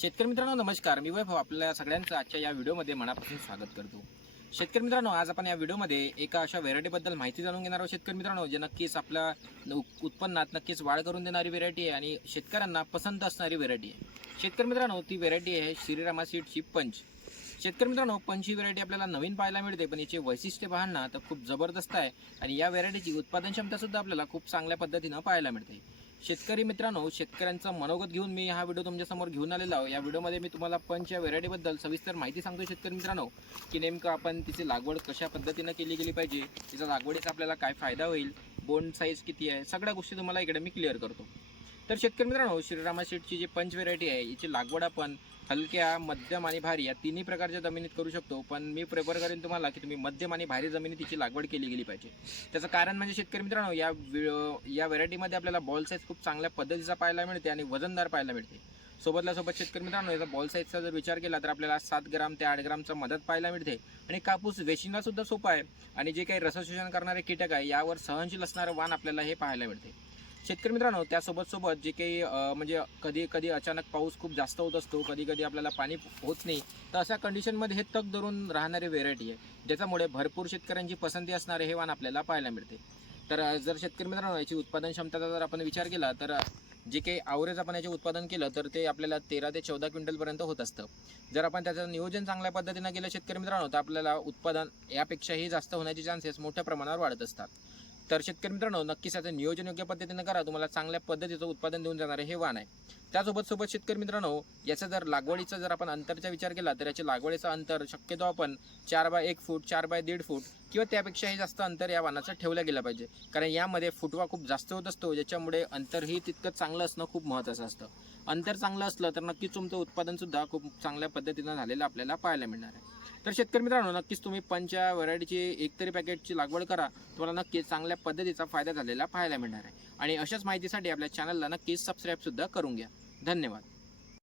शेतकरी मित्रांनो नमस्कार. मी वैभव आपल्या सगळ्यांचं आजच्या या व्हिडिओमध्ये मनापासून स्वागत करतो. शेतकरी मित्रांनो आज आपण या व्हिडिओमध्ये एका अशा व्हेरायटीबद्दल माहिती जाणून घेणार आहोत. शेतकरी मित्रांनो जे नक्कीच आपल्या उत्पन्नात नक्कीच वाढ करून देणारी व्हेरायटी आहे आणि शेतकऱ्यांना पसंत असणारी व्हेरायटी आहे. शेतकरी मित्रांनो ती व्हेरायटी आहे श्रीरामा सीडची पंच. शेतकरी मित्रांनो पंच ही व्हेरायटी आपल्याला नवीन पाहायला मिळते पण याचे वैशिष्ट्य पाहणं ना तर खूप जबरदस्त आहे आणि या व्हेरायटीची उत्पादन क्षमतासुद्धा आपल्याला खूप चांगल्या पद्धतीनं पाहायला मिळते. शेतकरी मित्रांनो शेतकऱ्यांचं मनोगत घेऊन मी हा व्हिडिओ तुमच्यासमोर घेऊन आलेला आहे. या व्हिडिओमध्ये मी तुम्हाला पंच या व्हेरायटीबद्दल सविस्तर माहिती सांगतो शेतकरी मित्रांनो की नेमकं आपण तिची लागवड कशा पद्धतीनं केली गेली पाहिजे तिचा लागवडीचा आपल्याला काय फायदा होईल बोंड साईज किती आहे सगळ्या गोष्टी तुम्हाला इकडे मी क्लिअर करतो. तर शेतकरी मित्रांनो श्रीरामा सीडची जी पंच व्हेरायटी आहे याची लागवड आपण हलक्या मध्यम आणि भारी या तिन्ही प्रकारच्या जमिनीत करू शकतो. पण मी प्रेफर करेन तुम्हाला की तुम्ही मध्यम आणि भारी जमिनीत तिची लागवड केली गेली पाहिजे. त्याचं कारण म्हणजे शेतकरी मित्रांनो या या व्हेरायटीमध्ये आपल्याला बॉल साईज खूप चांगल्या पद्धतीचा पाहायला मिळते आणि वजनदार पाहायला मिळते. सोबतल्या सोबत शेतकरी मित्रांनो याचा बॉल साईजचा जर विचार केला तर आपल्याला सात ग्राम ते आठ ग्रामचा मदत पाहायला मिळते. आणि कापूस वेचिंगला सुद्धा सोपा आहे आणि जे काही रसशोषण करणारे कीटक आहे यावर सहनशील असणारं वाण आपल्याला हे पाहायला मिळते. शेतकरी मित्रांनो त्यासोबत सोबत जे काही म्हणजे कधी कधी अचानक पाऊस खूप जास्त होत असतो कधी कधी आपल्याला पाणी होत नाही तर अशा कंडिशनमध्ये हे तग धरून राहणारी व्हेरायटी आहे ज्याच्यामुळे भरपूर शेतकऱ्यांची पसंती असणारे हे वाण आपल्याला पाहायला मिळते. तर जर शेतकरी मित्रांनो याची उत्पादन क्षमताचा जर आपण विचार केला तर जे काही आवरेज आपण याचे उत्पादन केलं तर ते आपल्याला तेरा ते चौदा क्विंटलपर्यंत होत असतं. जर आपण त्याचं नियोजन चांगल्या पद्धतीनं केलं शेतकरी मित्रांनो तर आपल्याला उत्पादन यापेक्षाही जास्त होण्याचे चान्सेस मोठ्या प्रमाणावर वाढत असतात. तर शेतकरी मित्रांनो नक्कीच याचं नियोजन योग्य पद्धतीनं करा. तुम्हाला चांगल्या पद्धतीचं उत्पादन देऊन जाणारे हे वाण आहे. त्यासोबत सोबत शेतकरी मित्रांनो याचं जर लागवडीचा जर आपण अंतरचा विचार केला तर याच्या लागवडीचं अंतर शक्यतो आपण चार बाय एक फूट चार बाय दीड फूट किंवा त्यापेक्षाही जास्त अंतर या वाणाचं ठेवलं गेलं पाहिजे. कारण यामध्ये फुटवा खूप जास्त होत असतो ज्याच्यामुळे अंतरही तितकं चांगलं असणं खूप महत्त्वाचं असतं. अंतर चांगलं असलं तर नक्कीच तुमचं उत्पादनसुद्धा खूप चांगल्या पद्धतीनं झालेलं आपल्याला पाहायला मिळणार आहे. तर शेतकरी मित्रांनो नक्कीच तुम्ही पंच्या व्हरायटीची एक तरी पॅकेटची लागवड करा. तुम्हाला नक्कीच चांगल्या पद्धतीचा फायदा झालेला पाहायला मिळणार आहे. आणि अशाच माहितीसाठी आपल्या चॅनलला नक्कीच सबस्क्राईबसुद्धा करून घ्या. धन्यवाद.